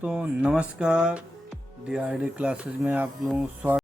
दोस्तों नमस्कार। DRD classes में आप लोगों को स्वागत।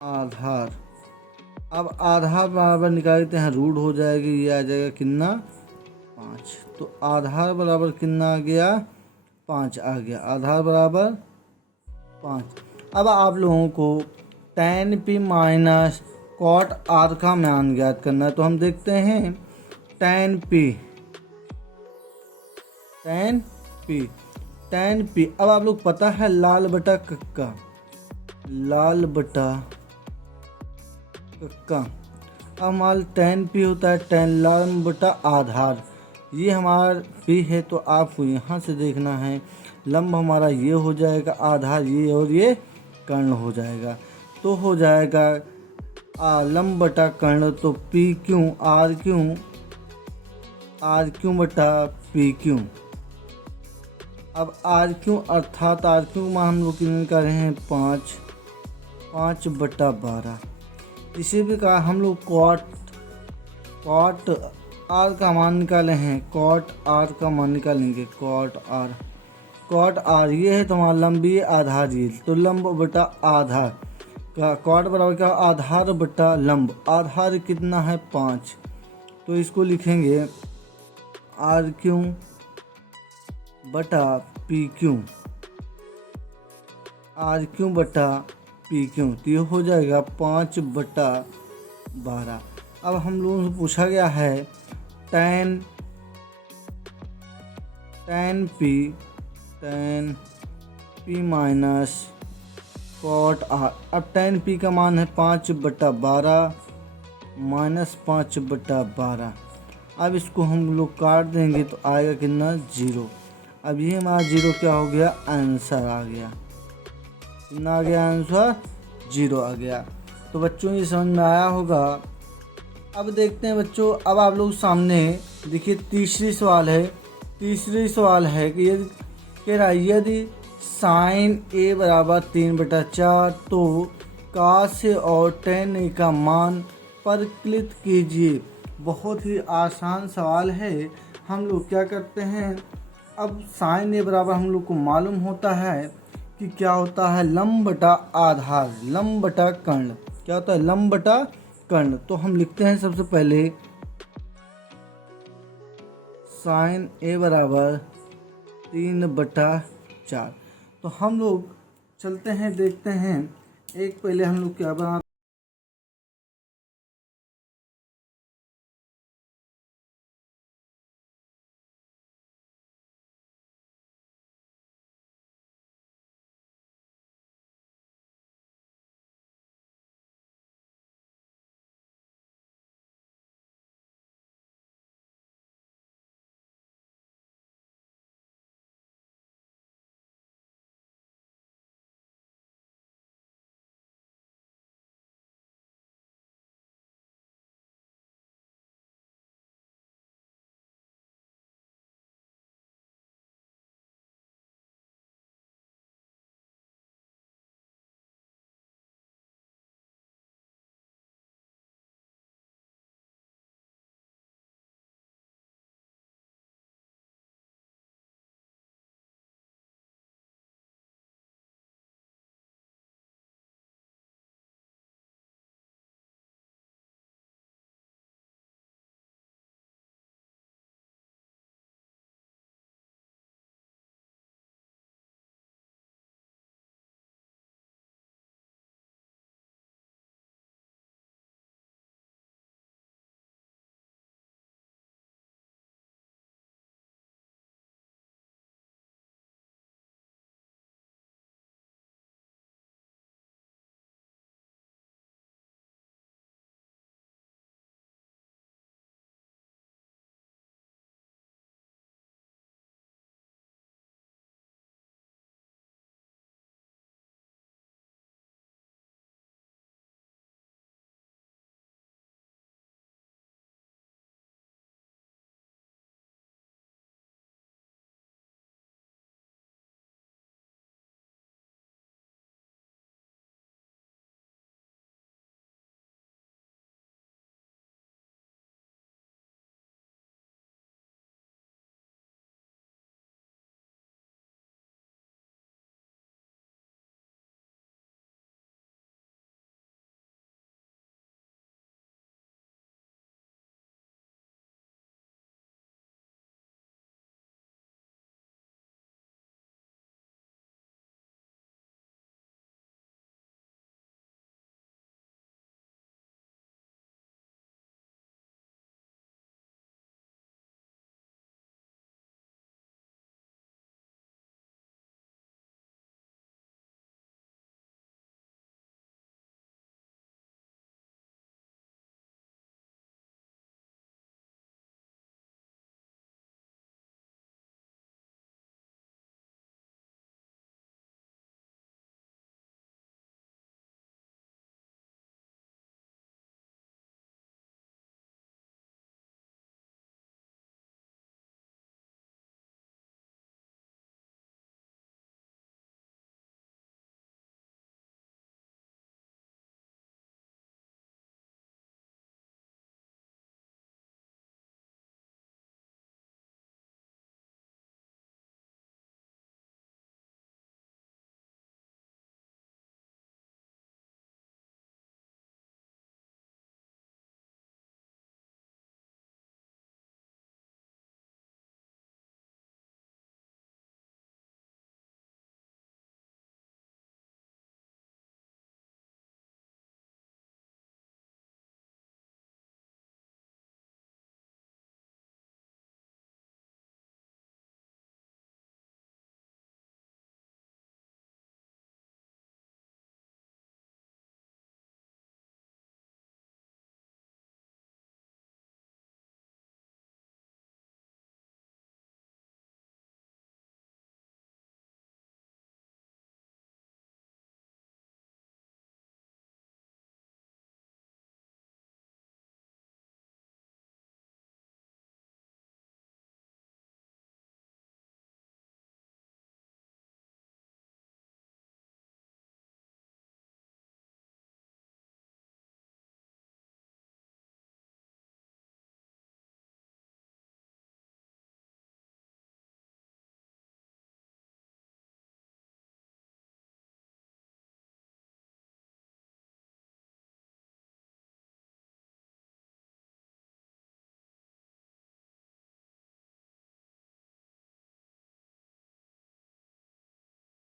आधार। अब आधार बराबर निकालते हैं, रूट हो जाएगी, ये आ जाएगा कितना 5। तो आधार बराबर कितना आ गया 5 आ गया। आधार बराबर 5। अब आप लोगों को tan p minus cot r का मान ज्ञात करना है। तो हम देखते हैं tan p। अब आप लोग पता है लाल बटा कक्का, लाल बटा कक्का। अब हमारा tan p होता है tan लंब बटा आधार। ये हमारा p है, तो आपको यहाँ से देखना है लंब हमारा ये हो जाएगा, आधार ये और ये कर्ण हो जाएगा। तो हो जाएगा लंब बटा कर्ण, तो p क्यों r क्यों बटा p क्यों। अब r क्यों अर्थात r क्यों मान हम लोग कर रहे हैं 5 बटा 12। इसी भी कहा हम लोग कॉट r का मान निकाले हैं, कॉट r का मान निकालेंगे, कॉट r ये है तुम्हारा लंबी आधार, ये तो लंब बटा आधार का कॉट बराबर क्या, आधार बटा लंब। आधार कितना है 5, तो इसको लिखेंगे r क्यों बटा p क्यों, r क्यों बटा p क्यों। तो ये हो जाएगा 5 बटा 12। अब हम लोगों से पूछा गया है tan p minus cot r। अब tan p का मान है 5 बटा 12 माइनस 5 बटा 12। अब इसको हम लोग काट देंगे तो आएगा कितना 0। अब ये हमारा 0 क्या हो गया, आंसर आ गया। कितना आ गया आंसर, 0 आ गया। तो बच्चों ये समझ में आया होगा। अब देखते हैं बच्चों, अब आप लोग सामने देखिए तीसरी सवाल है कि यदि साइन a बराबर 3 बटा 4 तो cos a और tan a का मान परिकलित कीजिए। बहुत ही आसान सवाल है। हम लोग क्या करते हैं, अब साइन a बराबर हम लोग को मालूम होता है कि क्या होता है, लंब बटा आधार, लंब बटा कर्ण। क्या होता है, लंब बटा कर्ण। तो हम लिखते हैं सबसे पहले साइन a बराबर 3 बटा 4। तो हम लोग चलते हैं, देखते हैं एक पहले हम लोग क्या बना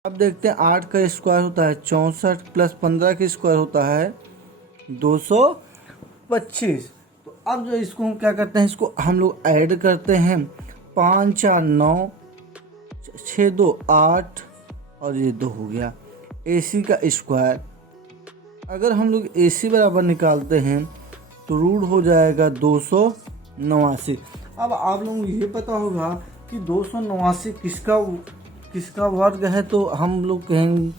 अब देखते हैं 8 का स्क्वायर होता है 64 प्लस 15 का स्क्वायर होता है 225। तो अब जो इसको हम क्या करते हैं, इसको हम लोग ऐड करते हैं। 5 4 9, 6 2 8 और ये 2 हो गया। AC का स्क्वायर, अगर हम लोग AC बराबर निकालते हैं तो रूट हो जाएगा 289। अब आप लोगों को ये पता होगा कि 289 किसका वर्ग है, तो हम लोग कहेंगे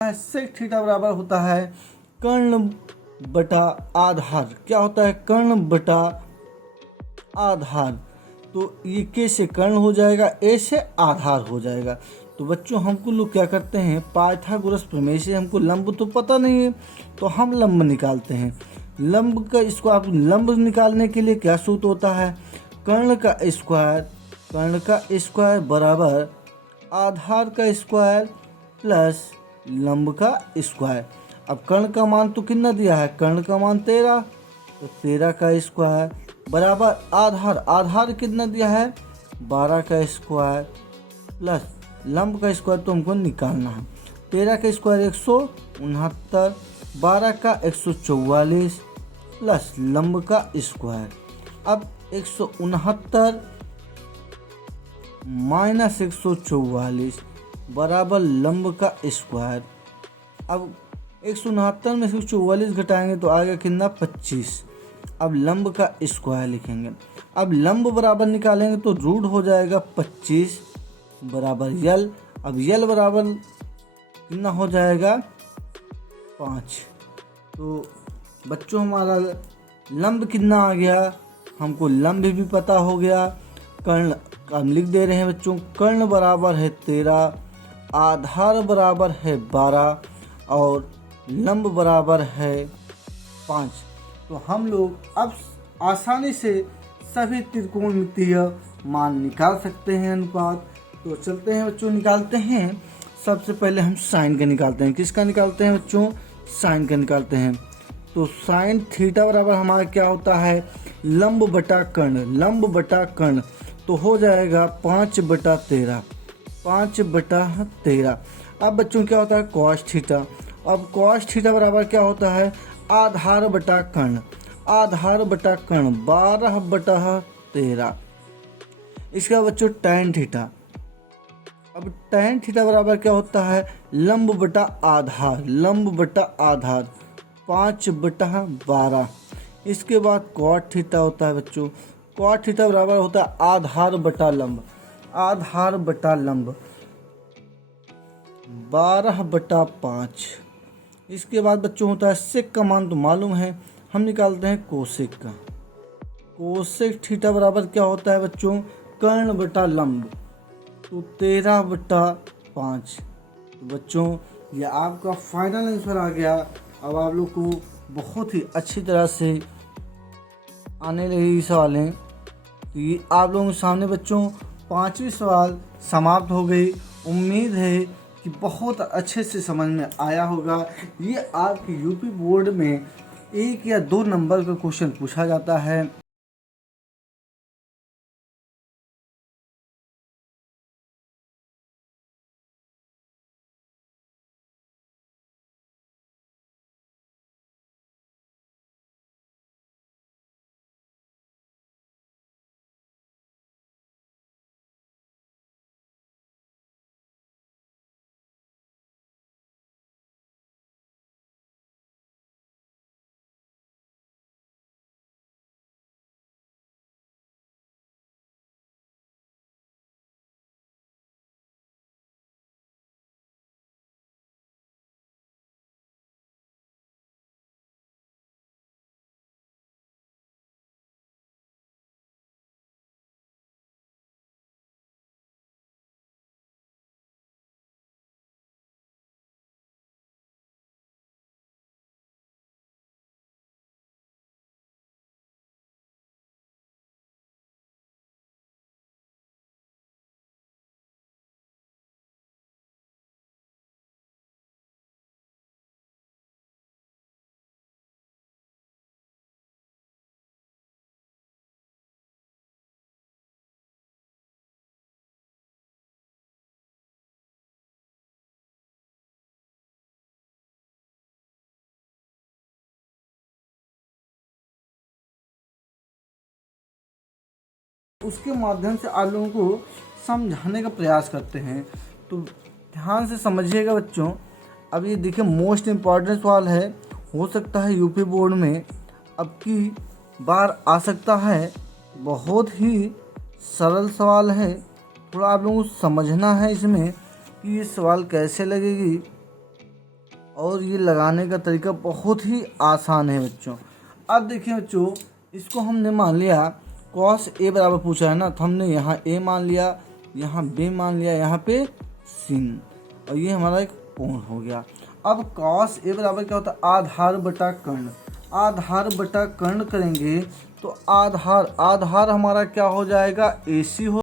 सेक थीटा बराबर होता है कर्ण बटा आधार। क्या होता है? कर्ण बटा आधार। तो ये के से कर्ण हो जाएगा, ए से आधार हो जाएगा। तो बच्चों हमको लोग क्या करते हैं, पाइथागोरस प्रमेय से हमको लंब तो पता नहीं है तो हम लंब निकालते हैं। लंब का इसको आप लंब निकालने के लिए क्या सूत्र होता है, कर्ण का स्क्वायर बराबर आधार का स्क्वायर प्लस लंब का स्क्वायर। अब कर्ण का मान तो कितना दिया है, कर्ण का मान 13, तो 13 का स्क्वायर बराबर आधार कितना दिया है 12 का स्क्वायर प्लस लंब का स्क्वायर तो हमको निकालना है। 13 का स्क्वायर 169, 12 का 144 प्लस लंब का स्क्वायर। अब 169 माइनस 144 बराबर लंब का स्क्वायर। अब 169 में से 144 घटाएंगे तो आएगा कितना 25। अब लंब का स्क्वायर लिखेंगे। अब लंब बराबर निकालेंगे तो रूट हो जाएगा 25 बराबर यल। अब यल बराबर कितना हो जाएगा 5। तो बच्चों हमारा लंब कितना आ गया, हमको लंब भी पता हो गया। कर्ण हम लिख दे रहे हैं बच्चों, कर्ण बराबर है 13, आधार बराबर है 12 और लंब बराबर है 5। तो हम लोग अब आसानी से सभी त्रिकोणमितीय मान निकाल सकते हैं अनुपात। तो चलते हैं बच्चों, निकालते हैं। सबसे पहले हम साइन का निकालते हैं। किसका निकालते हैं बच्चों, साइन का निकालते हैं। तो साइन थीटा बराबर हमारा क्या होता है, लंब बटा कर्ण। तो हो जाएगा 5/13। अब बच्चों क्या होता है कॉस थीटा। अब कॉस थीटा बराबर क्या होता है, आधार बटा कर्ण 12/13। इसका बच्चों टैन थीटा। अब टैन थीटा बराबर क्या होता है, लंब बटा आधार 5/12। इसके बाद कॉट थीटा होता है बच्चों। कॉट थीटा बराबर होता है आधार बटा लंब। आधार बटा लंब 12/5। इसके बाद बच्चों होता है सेक का मान तो मालूम है, हम निकालते हैं कोसेक का। कोसेक थीटा बराबर क्या होता है बच्चों, कर्ण बटा लंब, तो 13/5। तो बच्चों ये आपका फाइनल आंसर आ गया। अब आप लोग को बहुत ही अच्छी तरह से आने लगे सवालें। तो ये आप लोगों के सामने बच्चों 5वीं सवाल समाप्त हो गई। उम्मीद है कि बहुत अच्छे से समझ में आया होगा। ये आपके यूपी बोर्ड में 1 या 2 नंबर का क्वेश्चन पूछा जाता है। उसके माध्यम से आप लोगों को समझाने का प्रयास करते हैं। तो ध्यान से समझिएगा बच्चों। अब ये देखिए मोस्ट इम्पॉर्टेंट सवाल है, हो सकता है यूपी बोर्ड में अब की बार आ सकता है। बहुत ही सरल सवाल है, थोड़ा आप लोगों को समझना है इसमें कि ये सवाल कैसे लगेगी, और ये लगाने का तरीका बहुत ही आसान है बच्चों। अब देखिए बच्चों, इसको हमने मान लिया कॉस ए बराबर पूछा है ना, तो हमने यहाँ ए मान लिया, यहाँ बी मान लिया, यहाँ पे सिन, और ये हमारा एक कोण हो गया। अब कॉस ए बराबर क्या होता है, आधार बटा कर्ण। आधार बटा कर्ण करेंगे तो आधार आधार हमारा क्या हो जाएगा, AC हो।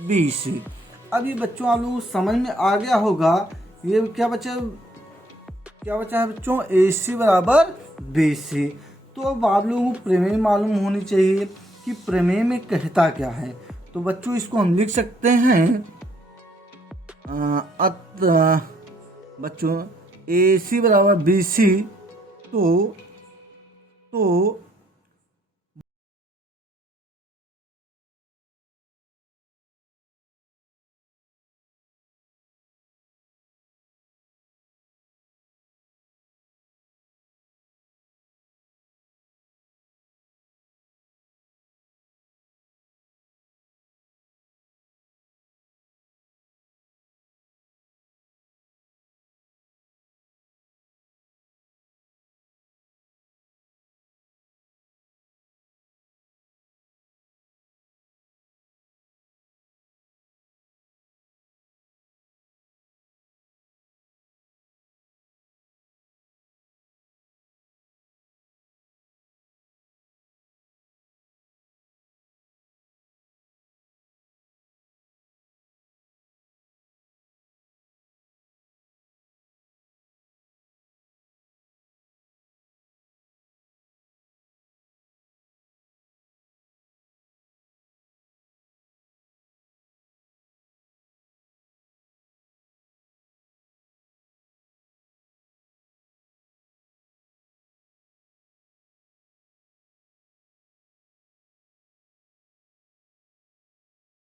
BC। अब ये बच्चों आप लोगों को समझ में आ गया होगा। ये क्या बच्चा क्या बचा है बच्चों, AC बराबर BC। तो अब आप लोगों को प्रमेय मालूम होनी चाहिए कि प्रमेय में कहता क्या है। तो बच्चों इसको हम लिख सकते हैं बच्चों AC बराबर BC। तो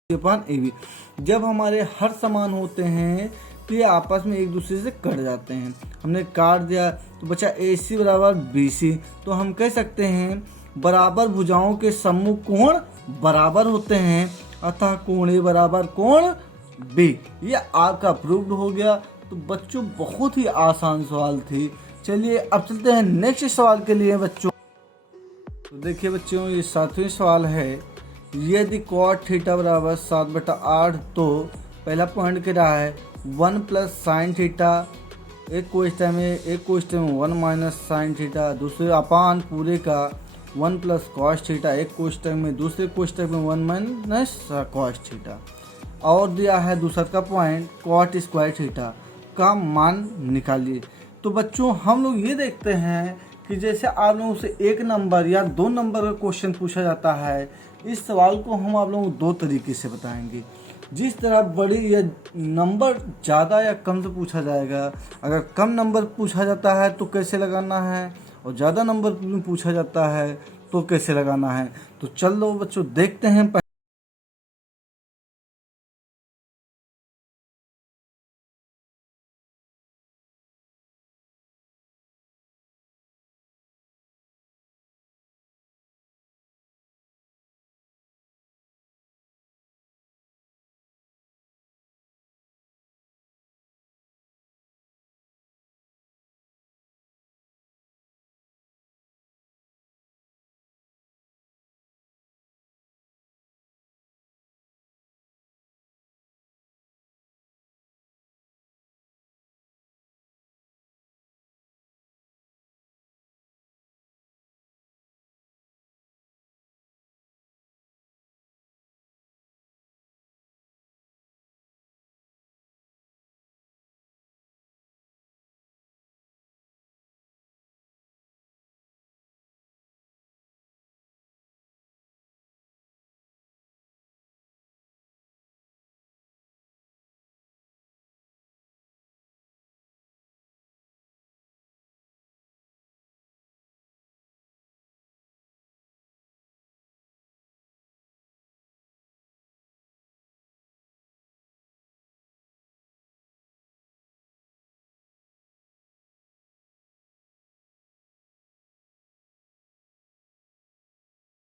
पान AB जब हमारे हर समान होते हैं तो ये आपस में एक दूसरे से कट जाते हैं। हमने काट दिया तो बचा AC बराबर BC। तो हम कह सकते हैं बराबर भुजाओं के सम्मुख कोण बराबर होते हैं, अतः कोण A बराबर कोण B। ये आपका प्रूव्ड हो गया। तो बच्चों बहुत ही आसान सवाल थी। चलिए अब चलते हैं नेक्स्ट सवाल के लिए बच्चों। तो देखिए बच्चों ये 7वां सवाल है, यदि cot थीटा बराबर 7/8 तो पहला पॉइंट कह रहा है 1 प्लस साइन थीटा, एक क्वेश्चन में 1 माइनस साइन थीटा, दूसरे अपान पूरे का 1 प्लस कॉस थीटा, एक क्वेश्चन में दूसरे क्वेश्चन में 1 माइनस कॉस थीटा। और दिया है दूसरा का पॉइंट cot स्क्वायर थीटा का मान निकालिए। तो बच्चों हम लोग ये देखते हैं कि जैसे आप लोगों से 1 नंबर या 2 नंबर का क्वेश्चन पूछा जाता है, इस सवाल को हम आप लोगों को 2 तरीके से बताएंगे। जिस तरह बड़ी या नंबर ज़्यादा या कम से पूछा जाएगा, अगर कम नंबर पूछा जाता है तो कैसे लगाना है, और ज़्यादा नंबर पूछा जाता है तो कैसे लगाना है। तो चलो बच्चों देखते हैं।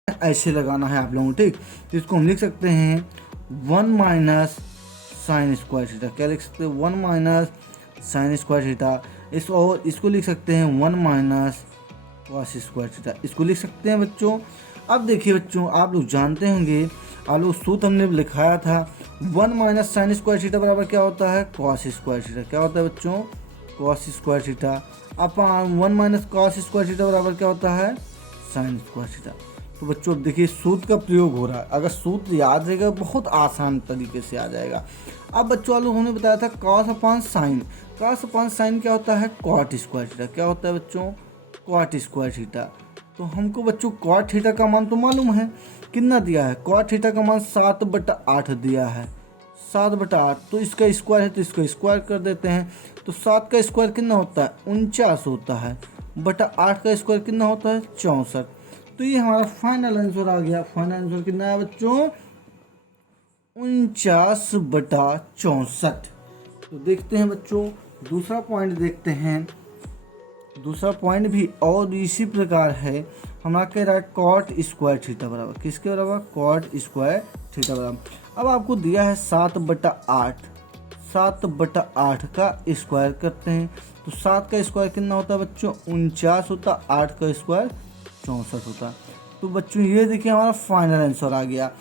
ऐसे लगाना है आप लोगों को, ठीक। तो इसको हम लिख सकते हैं 1 माइनस साइन स्क्वायर थीटा। क्या लिख सकते हैं, 1 माइनस साइन स्क्वायर थीटा। इसको लिख सकते हैं 1 माइनस कॉस स्क्वायर थीटा, इसको लिख सकते हैं बच्चों। अब देखिए बच्चों, आप लोग जानते होंगे, आप लोग सूत्र हमने लिखाया था 1 माइनस साइन स्क्वायर थीटा बराबर क्या होता है, कॉस स्क्वायर थीटा। क्या होता है बच्चों, कॉस स्क्वायर थीटा। अपन 1 माइनस कॉस स्क्वायर थीटा बराबर क्या होता है, साइन स्क्वायर थीटा। तो बच्चों अब देखिए सूत्र का प्रयोग हो रहा है। अगर सूत्र याद रहेगा बहुत आसान तरीके से आ जाएगा। अब बच्चों वालों हमने बताया था cos upon sine. Cos upon sine क्या होता है? Cot square theta. क्या होता है बच्चों? Cot square theta. तो हमको बच्चों कॉट थीटा का मान तो मालूम है, कितना दिया है? कॉट थीटा का मान 7/8 दिया है। 7/8, तो इसका स्क्वायर है तो इसका स्क्वायर कर देते हैं। तो 7 का स्क्वायर कितना होता है? 49 होता है, बटा 8 का स्क्वायर कितना होता है? 64। तो ये हमारा फाइनल आंसर आ गया। फाइनल आंसर कितना है बच्चों? 49/64। तो देखते हैं बच्चों दूसरा पॉइंट देखते हैं। दूसरा पॉइंट भी और इसी प्रकार है। हमारा कह रहा है कॉट स्क्वायर थीटा बराबर किसके बराबर? कॉट स्क्वायर थीटा बराबर। अब आपको दिया है 7/8। 7/8 का स्क्वायर करते हैं तो 7 का स्क्वायर कितना होता है बच्चों? 49 होता। 8 का स्क्वायर 64 होता। तो बच्चों ये देखिए हमारा फाइनल आंसर आ गया।